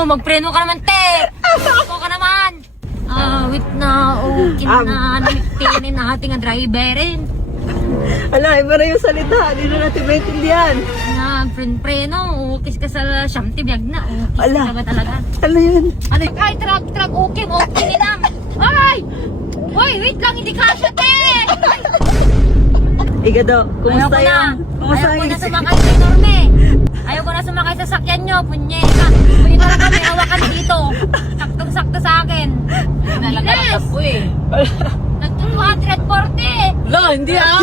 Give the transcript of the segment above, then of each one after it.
Magpreno ka naman, te! Ako ka naman! Wait na, okay na, namipinin na ating driverin. Ala, iba na yung salita. Hindi na natin maintindihan. Na, preno, ukis ka sa siyamti, biyag na. Ukis Ala. ka ba talaga? Ano yun? Ano? Ay, trag, okay ninam. Ay! Hoy, wait lang, hindi kasya, te! Igado, kumusta Ayaw yan? Kumusta ko yung na sumakay sa enorme. Ayaw ko na sumakay sa sakyan nyo, punyeta. Pwede na lang kami hawakan dito. Saktong-sakto sa akin. Bilis! Nag-240. Wala, hindi ah!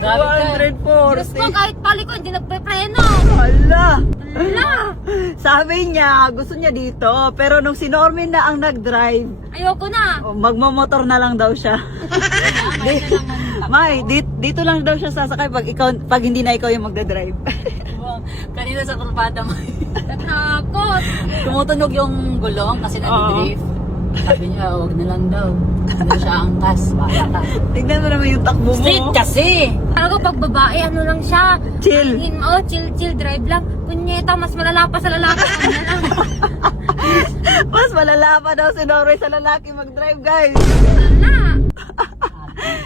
Grabe ka. 140. Diyos ko, kahit pali ko, hindi nagpe-preno. Hala. Hala! Sabi niya, gusto niya dito. Pero nung si Normin na ang nag-drive, Ayoko na. magmamotor na lang daw siya. May, dito lang daw siya sasakay pag hindi na ikaw yung magdadrive. Kanina sa kurbada mo. Natakot. Tumutunog yung gulong kasi nag-drift. Sabi niya, huwag na lang daw. Hindi siya angkas. Baka ka. Tignan mo naman yung takbo mo. Street kasi! Talaga pag babae, ano lang siya. Chill. Chill, drive lang. Punyeta, mas malala pa sa lalaki. Ano na lang. Mas malala pa daw si Norway sa lalaki mag-drive, guys. Wala.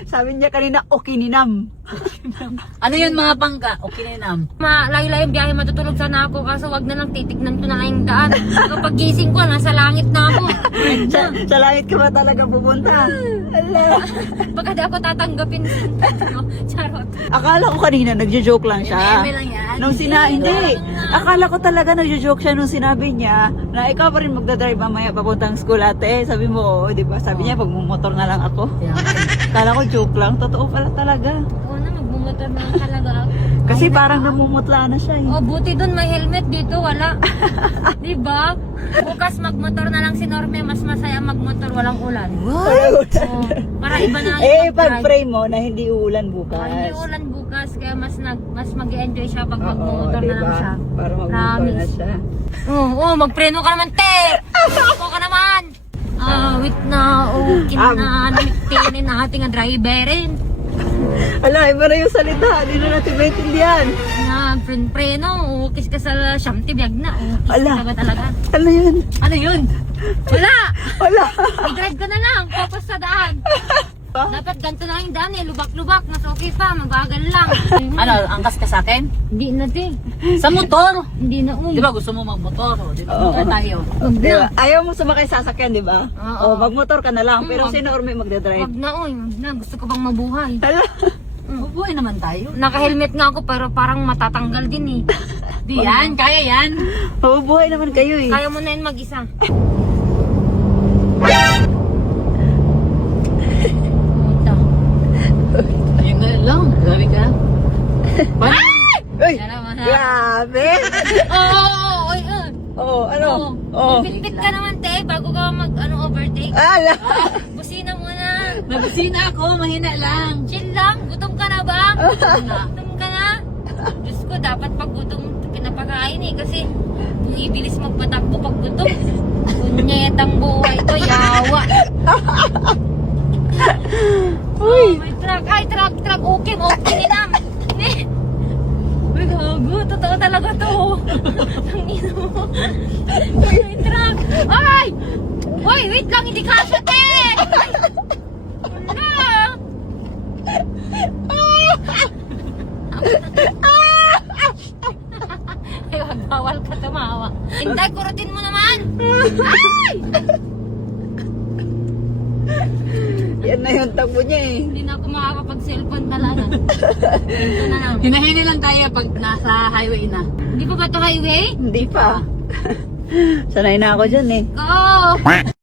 Sabi niya kanina, okininam. Ano yun mga pangka? Okay na nam. Layo-layo yung biyahe, matutulog sana ako. Kaso wag na lang, titignan ko na lang yung daan. Kapag gising ko, nasa langit na ako. Sa langit ka ba talaga pupunta? Hala. Baka di ako tatanggapin. Charot. Akala ko kanina nagjo-joke lang siya. Eme lang yan. Hindi. Akala ko talaga nagjo-joke siya nung sinabi niya na ikaw pa rin magdadrive mamaya papuntang school ate. Sabi mo, oo, di ba? Sabi niya, pagmumotor na lang ako. Akala ko joke lang. Totoo pala talaga. Oo na, magbumotor na lang talaga ako. Kasi parang namumutla na siya eh. Oh, buti dun may helmet, dito wala. Diba? Bukas magmotor na lang si Norme, mas masaya magmotor walang ulan. Oh, para iba na ang pag-pray mo na hindi uulan bukas. Hindi ulan bukas, kaya mas mag-enjoy siya pag Oo, magmotor na lang diba? siya. Para magmotor na Promise. siya. Magpreno ka naman, te! Ako ka naman! Wait na, okay na, namipinin na ating driverin. Ala, iba na yung salita. Hindi na natin maintindihan. Na, preno, ukis ka sa siyamti, biyag na. Ukis Ala. ka ba talaga? Ano yun? Ano yun? Wala! Wala. I-drive ka na lang, focus sa daan. Dapat ganito na yung daan lubak-lubak, mas okay pa, mabagal lang. Ano, angkas ka sa akin? Hindi na, te. Sa motor! Hindi na, Di ba gusto mo magmotor? Di ba Oo. motor tayo? Wag Diba? na. Ayaw mo sumakay sa sasakyan, di ba? Oo. Magmotor ka na lang. Pero Wag. si Norme magdadrive. Wag na, wag na. Gusto ko bang mabuhay? Hala. Mabuhay naman tayo. Naka-helmet nga ako, pero parang matatanggal din eh. Di yan, kaya yan. Mabubuhay naman kayo eh. Kaya mo na yun mag-isa. Ito. Ayun na lang. Grabe ka. Paano? Uy! Yan naman, ha? Grabe! Oo, ano? Oh. Pitpit ka naman, te, bago ka overtake. Ala! Busina muna. Nabusina ako, mahina lang. Chill lang, gutom ka na ba? Gutom ka na? Diyos ko, dapat pag gutom pinapakain eh, kasi bumibilis magpatakbo pag gutom. Kunyetang buhay to, yawa. Uy! May truck, ay truck, okay ninam. Uy, gago, totoo talaga to. Tangina mo. May truck. Ay! Uy, wait lang, hindi kasya, te! Wala! Ay, wag, bawal ka tumawa. Hindi, kurutin mo naman! Ay! Yan na yung takbo niya eh. Hindi na ako makakapag-cellphone talaga. Ito na lang. Hinahini lang tayo pag nasa highway na. Hindi pa ba ito highway? Hindi pa. Sanay na ako dyan eh. Go!